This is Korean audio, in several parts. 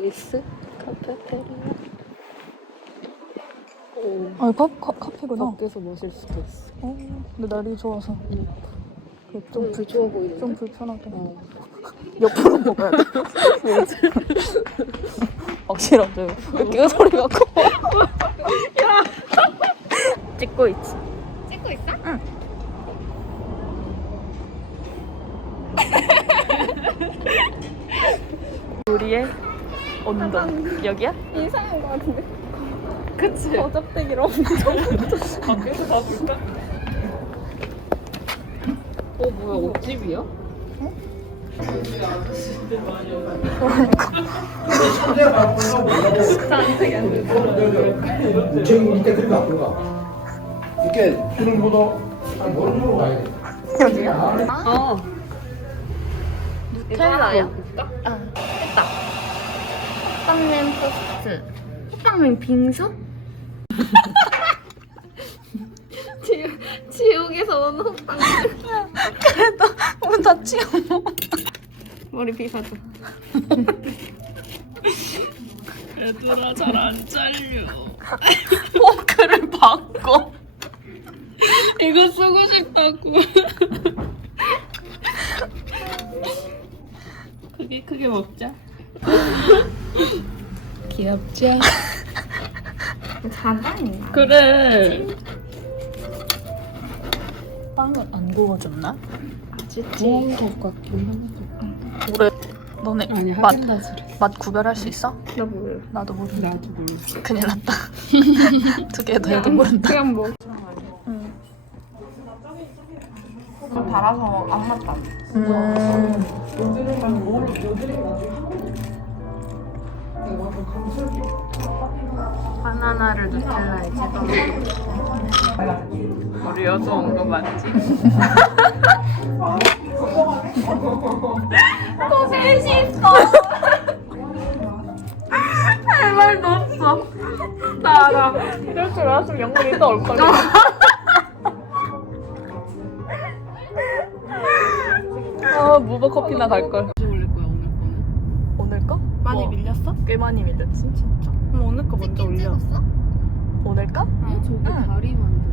앨리스 카페테리아. 오. 아니 카, 카, 카페구나. 밖에서 마실 수도 있어. 어, 근데 날이 좋아서 응. 좀 불, 좋아 보이는데. 좀 불편하긴 어. 옆으로 먹어야 돼. 확실한데 웃기는 소리가 커. 야. 찍고 있지. 찍고 있어? 응. 우리의 언덕. 여기야? 이상한 거 같은데? 그치? 어접대기로 밖에서 가볼까? 어, 뭐야, 옷집이야? 지금 그런 거 아픈가? 이렇게 한 머리 주고 가야 돼. 어. 누텔라야? 아. 호빵맨 포스트. 호빵맨 빙수? 지옥, 지옥에서 온 호빵맨. 오늘 다 치워. 머리 빗어줘. 얘들아, 잘 안 잘려. 포크를 바꿔. 이거 쓰고 싶다고. 크게 크게 먹자. 귀엽죠? 자반인가? 그래. 빵을 안 구워줬나? 구운 것 같긴 한데. 그래. 너네 아니, 맛. 맛 구별할 수 있어? 나 몰라. 나도 모르. 나도 몰라. 큰일 났다. 두 개 더 해도 모른다. 그냥 뭐. 응. 좀 달아서 안 맞다. 음. 바나나를 누텔라에 찍어. 우리 여수 온거 맞지? 고생이 있어. 할 말도 없어. 나 알아. 이럴 줄 알았으면 영국이 또올 거야. 아 무버 커피나 갈 걸. 언제 올릴 거야 오늘 거는? 오늘 거? 어. 밀렸어? 꽤 많이 밀렸지. 진짜. 그럼 오늘 거 먼저 올려. 찍었어? 오늘 거? 어, 저기 응. 다리 만드네.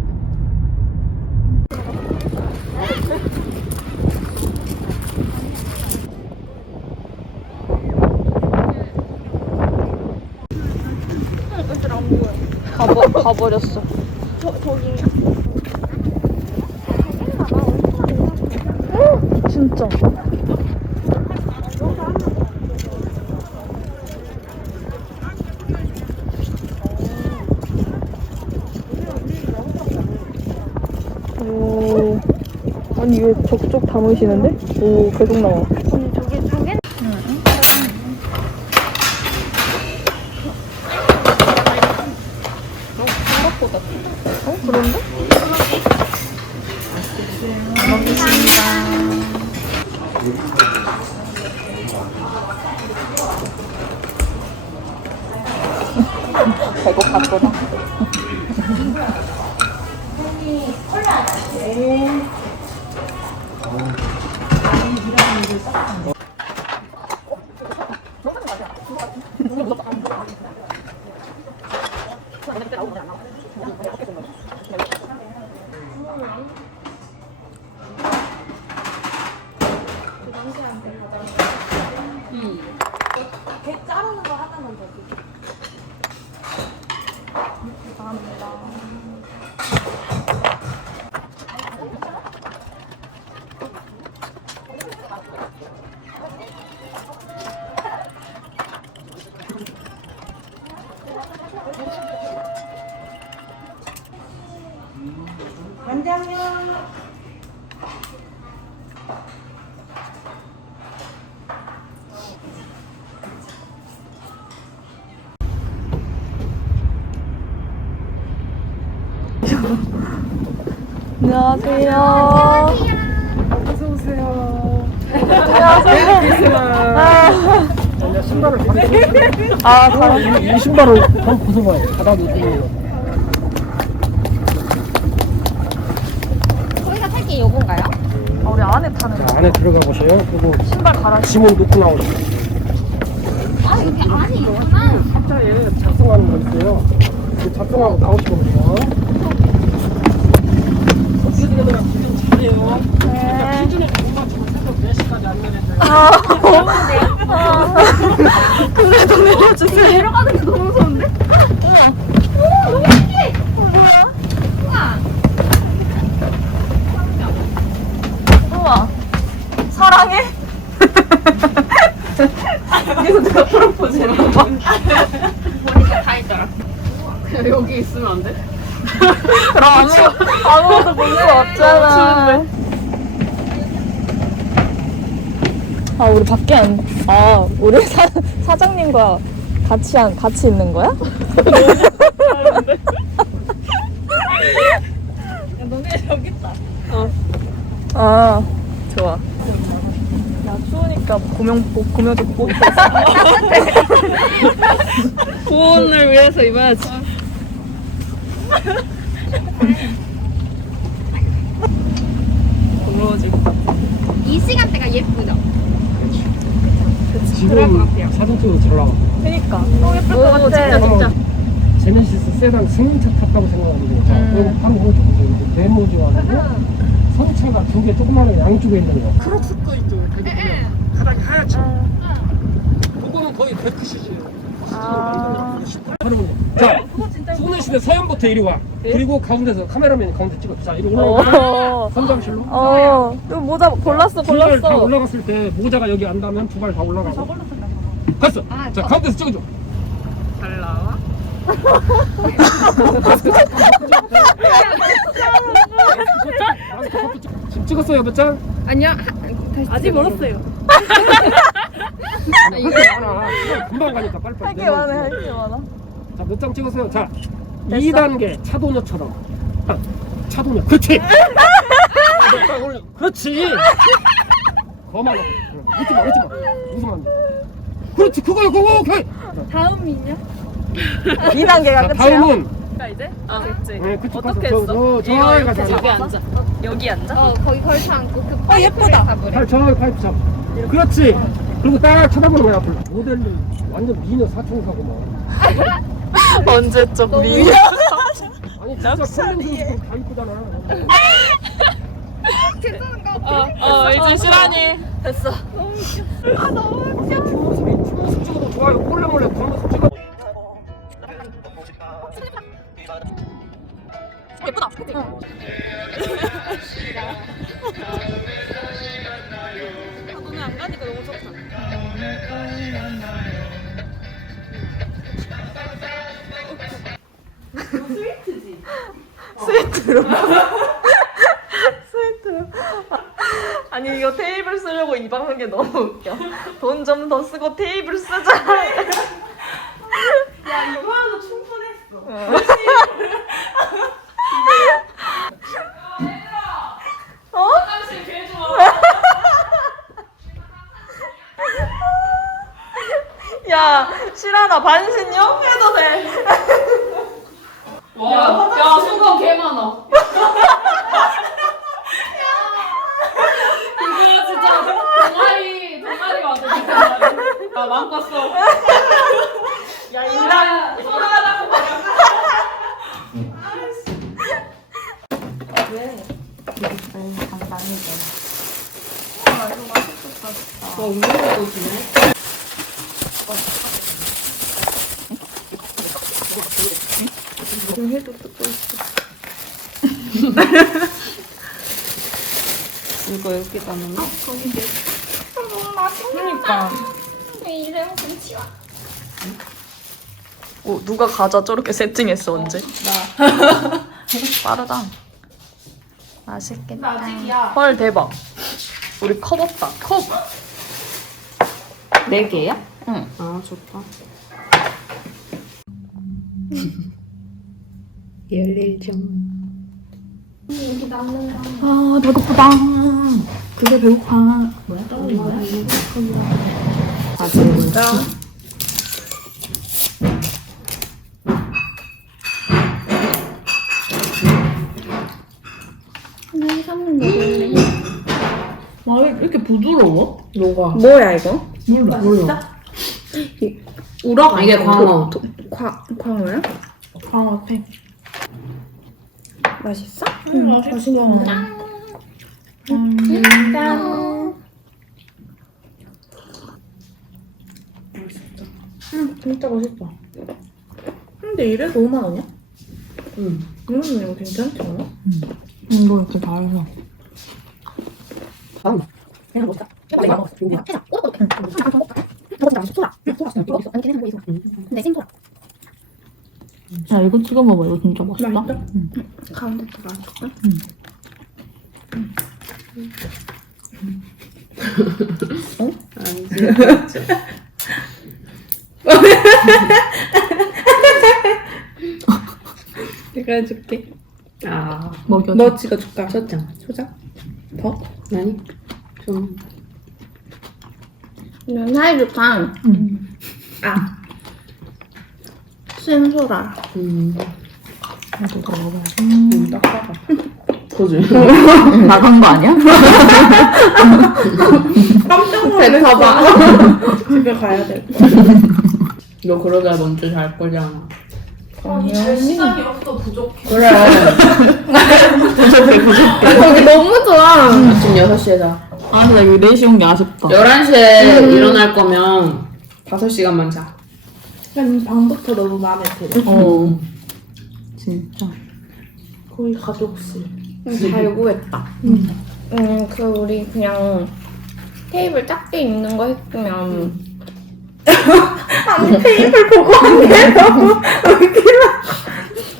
가버 가버렸어. 저 저기. 진짜. 왜 적적 담으시는데? 오 계속 나와. Amen. 안녕하세요. 어서 오세요. 신발을 바로 아, 잘 이, 이 신발을 한번 벗어봐요. 바다 놓고. 저희가 탈 게 요건가요? 아, 우리 안에 타는 자, 안에 들어가 보세요. 그리고 신발 갈아 짐을 놓고 나오세요. 아 여기 안이 있구나. 각자 얘 작성하는 거 있어요. 그 작성하고 나오시거든요. 어떻게든 기준 잘해요. 그러니까 기준에 못 맞추면 새벽 4시까지 안 내려줘요. 그래도 내려주세요. 내려가는 게 너무 무서운데? 우와. 사랑해? 여기서 누가 프로포즈 했나 봐. 보니까 다 있더라. 그냥 여기 있으면 안 돼? 그럼 아무, 아무것도 볼수 없잖아. 아, 우리 밖에 안, 아, 우리 사, 사장님과 같이 한, 같이 있는 거야? 너네 여기 있다. 아, 좋아. 야, 추우니까 고명, 복- 고명 입고. 보온을 위해서 입어야지. 것 같아. 이 시간대가 예쁘죠? 지금 사진 찍어도 잘 나와. 그니까. 너무 예쁠 것 같아. 진짜, 진짜. 제네시스 세단 승용차 탔다고 생각하면 자, 음. 그럼 바로 오른쪽 보세요. 이제 네모지와고 선차가 두 개 조그마한 양쪽에 있는 거. 크록스도 있죠. 되게 바닥이 하얗죠. 그거는 거의 데크시즈예요. 아. 자, 소녀시대 서현부터 이리 와. 그리고 가운데서 카메라맨이 가운데 찍어. 자, 이리 올라가. 어. 선장실로. 어. 이거 모자 골랐어, 두발 다 골랐어. 올라갔을 때 모자가 여기 안 닿으면 두 발 다 올라가고. 갔어. 자, 가운데서 찍어줘. 잘 나와. 찍었어요, 몇 장? 다시 아직 멀었어요. 이거 많아. 금방 가니까 빨리빨리. 할게 내려오세요. 많아, 할게 많아. 자, 몇 장 찍었어요? 자, 됐어? 2단계 차도녀처럼. 아, 차도녀. 그렇지. 아, 몇장 올려. 그렇지. 거만. 응. 웃지 마, 웃지 마. 웃으면 안 돼. 그렇지, 그거요, 그거, 오케이. 다음이냐? 2단계가 자, 끝이야? 다음은. 가 이제? 아. 네, 그쪽 가서 어떻게 저, 했어? 저, 저, 저기? 앉아. 여기 앉아? 어, 거기 걸쳐 앉고 그 어, 예쁘다. 팔, 저 파이프 잡. 그렇지. 그리고 딱 쳐다보는 거야, 앞으로. 모델은 완전 미녀 사총사고 뭐. 언제적 미녀? 아니, 진짜 컬링 다 이쁘잖아. 괜찮은 거 어, 어, 이제 시란이. 됐어. 뒷모습이 뒷모습 찍어도 좋아요. 몰래 몰래 뒷모습 찍어. 예쁘다. 너네 좋다. 스위트로. 스위트로. 아니 이거 테이블 쓰려고 이게 너무 웃겨. 돈 좀 더 쓰고 테이블 쓰자. 야 이거 하나 충분했어. 어? 나 반신욕 해도 돼. 와, 야, 수건 개 많아. 이거 진짜 동아리, 동아리가 왔어, 진짜. 아, 마음껏 써. 야, 인간. 소나라고 말이 야. 이거 여기다 넣는 거? 그러니까. 오, 누가 과자 저렇게 세팅했어, 언제? 나. 빠르다. 맛있겠다. 아직이야. 헐, 대박. 우리 컵 없다. 컵. 네 개야? 응. 아, 좋다. 열일 중. 아, 배고프다. 그게 배고파. 뭐야? 떠오른 거야? 아, 진짜? 와, 왜 이렇게 부드러워? 뭐가? 뭐야, 이거? 몰라, 몰라. 우럭 아, 이게 광어. 과, 광어야? 바로 같아. 맛있어? 응, 맛있어. 짠. 응, 진짜 맛있다. 근데 이래서 5만 원이야? 응. 이러면 이거 괜찮지 않아? 이거 이렇게 달아서. 다음 그냥 먹자. 이거 먹었어 이거 해자. 응. 응. 소라. 소라. 소라. 소라. 이거. 아니 걔는 뭐 있어. 근데 생소라. 야, 이거 찍어 먹어. 이거 진짜 맛있다. 맛있다? 가운데 또 맛있다. 내가 해줄게. 아, 먹여. 너 찍어줄까? 초장. 초장? 더? 아니, 좀. 이건 하이브탕. 응. 아. 생소라. 음, 나도 먹어봐. 음, 딱딱하. 그지? 나간 거 아니야? 깜짝 놀래. 봐봐. 집에 가야 돼. 너 그러다 먼저 잘 거잖아. 아니, 시간이 없어 부족해. 그래. 거기 너무 좋아. 아침 6시에 자. 아, 나 이거 4시 온 게 아쉽다. 11시에 일어날 거면 5시간만 자. 난 방부터 너무 마음에 들어. 어. 진짜. 거의 가족실. 잘 구했다. 음, 그 우리 그냥 테이블 작게 있는 거 했으면 아니, 테이블 보고 한게 너무 웃기다.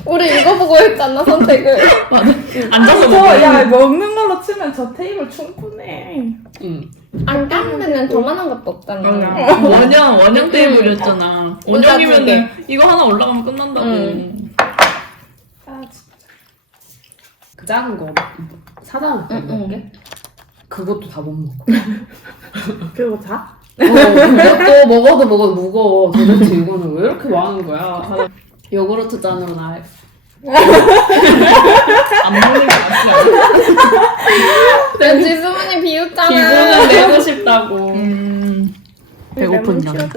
우리 이거 보고 했잖아 선택을. 앉아서 저, 야, 먹는 걸로 치면 저 테이블 충분해. 응. 다른 데는 저만한 것도 없잖아. 원형, 원형 테이블이었잖아. 원형이면은 이거 하나 올라가면 끝난다고. 응. 아, 진짜. 그 작은 거. 응, 응. 게 그것도 다 못 먹어. 그리고 자? 어, 그것도 먹어도 먹어도 무거워. 도대체 이거는 왜 이렇게 많은 거야? 요구르트 잔으로 나 안 먹는 게 낫지 않아? 왠지 수분이 비웃잖아. 기분은 내고 싶다고. 음. 배고픈 년.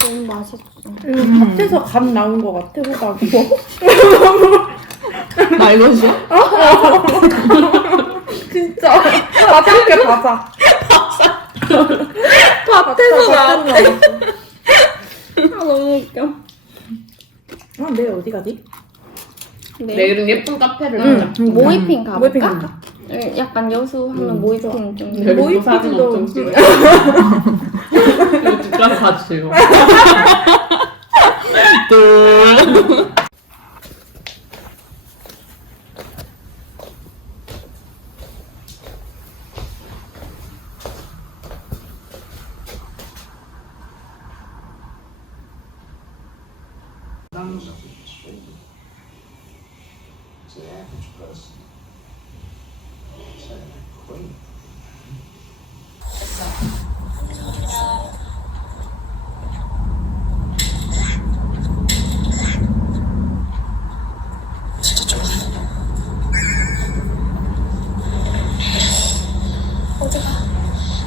너무 맛있어. 이거 밭에서 감 나온 것 같아, 호박이. 나 이거 지 진짜. 밭에 가자. 밭에서 같아. 아 너무 웃겨. 아, 내일 어디 가지? 네. 내일은 예쁜 카페를 응. 가자. 모이핑 가볼까? 모이핑? 응, 약간 여수하면 모이핑 좀. 내일 모이핑도- 뭐 사진 엄청 찍어. 이거 뒷가서 봐주세요.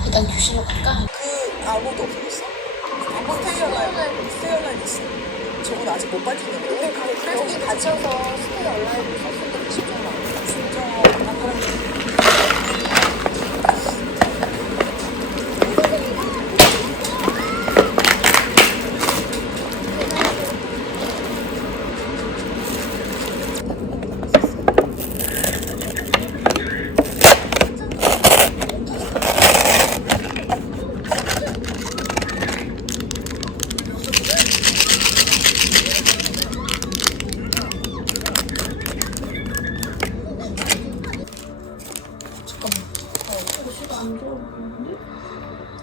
일단 교실로 갈까? 그 아무도 없었어? 아무 스테이얼라인 스테이얼라인 있어. 저건 아직 못 밝혔는데. 우리 가 거기 갇혀서 스테이얼라인 썼을 때 진짜 진짜 난 그런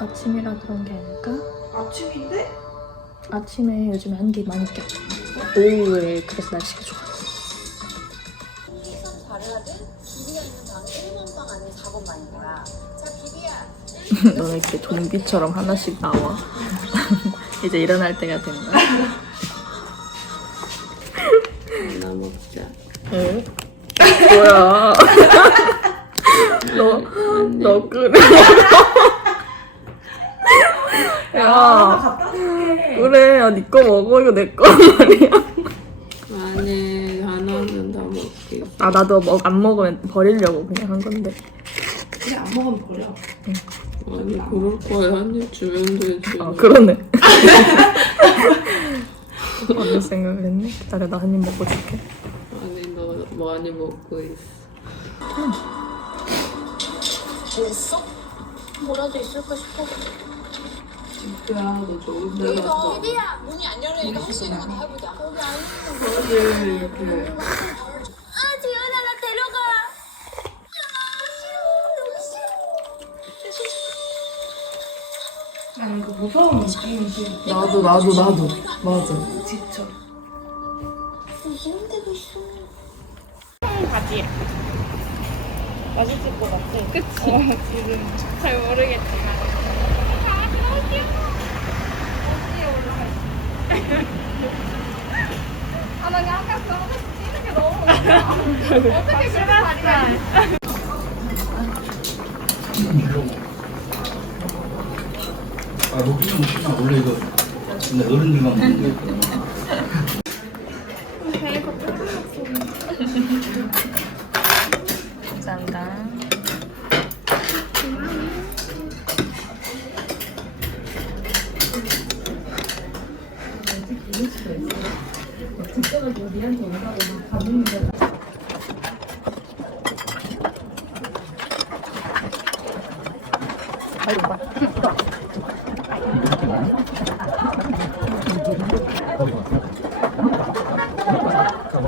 아침이라 그런 게 아닐까? 아침인데? 아침에 요즘 한개 많이 껴. 오후에 그래서 날씨가 좋아. 잘해야 돼? 비비가 있는 방에 1번 방 안에 4번 방인 거야. 자, 비비야. 너는 이렇게 좀비처럼 하나씩 나와. 이제 일어날 때가 된다. 이거 내 거 말이야. 아니 하나는 다 먹게. 아, 나도 먹, 안 먹으면 버리려고 그냥 한 건데. 그래 안 먹으면 버려. 아니 그럴 거야 한입 주면 되지. 아, 그러네. 어느 생각을 했네. 기다려, 나 한 입 먹고 줄게. 아니 너 많이 먹고 있어. 됐어? 뭐라도 있을까 싶어. 야, 너 좋은 데 가서 이리야 문이 안 열리니까 할 수 있는 건 해보자. 거기 아니면 사실 이렇게 아 지은아 나 데려가. 나도 나도 나도 맞아. 이런 데도 있어. 맛있을 것 같아. 그치? 어, 지금 잘 모르겠지만. 아, 나 그냥 아까 그거 찍는 게 너무. 어떻게 그렇게 다리가. 아, 먹기는 먹지만 원래 이거 근데 어른들만 먹는 거였거든. 감사합니다. 나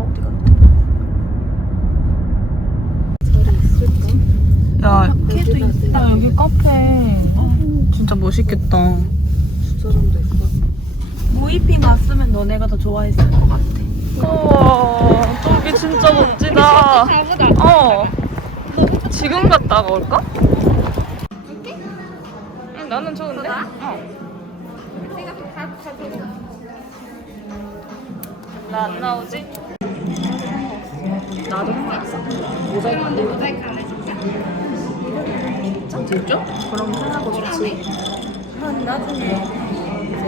어디 갔대? 야, 캐도 있다. 여기 카페. 진짜 멋있겠다. 모이핑 갔으면 너네가 더 좋아했을 것 같아. 우와, 저기 진짜 멋지다. 어. 지금 갔다 올까? 응, 나는 좋은데? 어. 나안 나오지? 나도 모자이크 안 돼. 모자이크 안 해, 진짜? 그럼 편하고 좋지. 한 나중에 이제.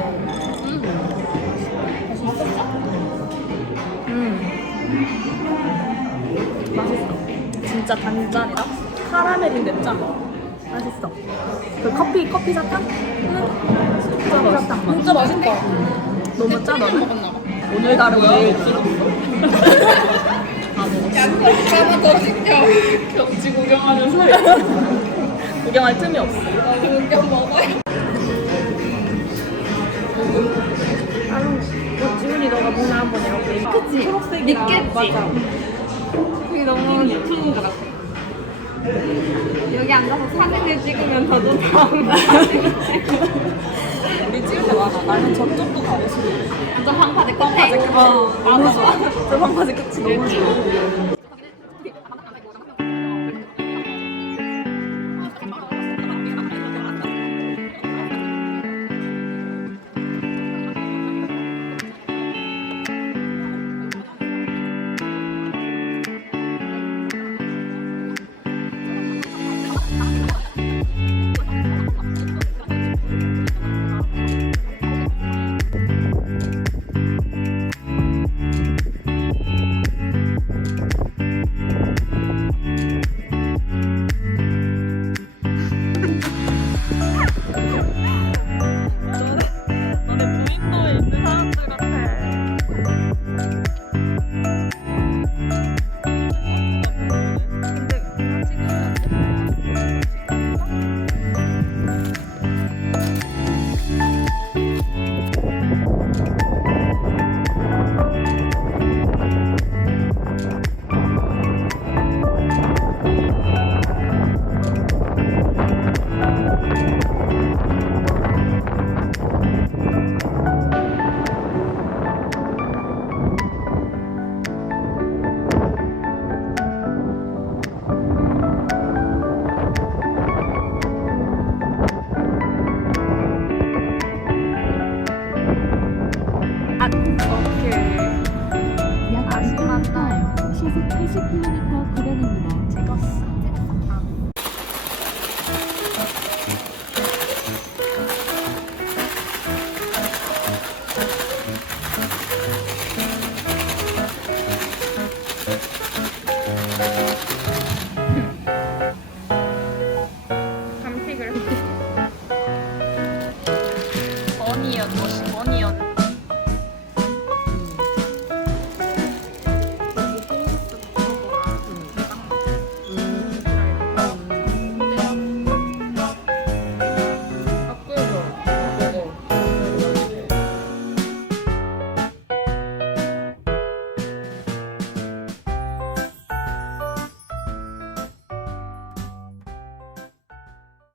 응. 맛있었어? 응. 맛있어. 진짜 단짠이다. 카라멜인데 짜. 맛있어. 그 커피, 커피 사탕? 응. 진짜 맛있다. 진짜 맛있다. 너무 짜, 너는? 오늘 다른 내일 줄었어. 하나 더 시켜. 경치 구경하는 사람. 구경할 틈이 없어. 구경 먹어요. 지훈이 너가 문화 한번 이렇게. 그치? 초록색이랑. 맞아. 그게 너무 예쁜 것 같아. 여기 앉아서 사진을 찍으면 더도 다음 우리 찍을 때 많아. 나는 저쪽도 가고 싶어. 완전 방파제 끝에. 어, 너무 좋아. 저 방파제 끝이 너무 좋아.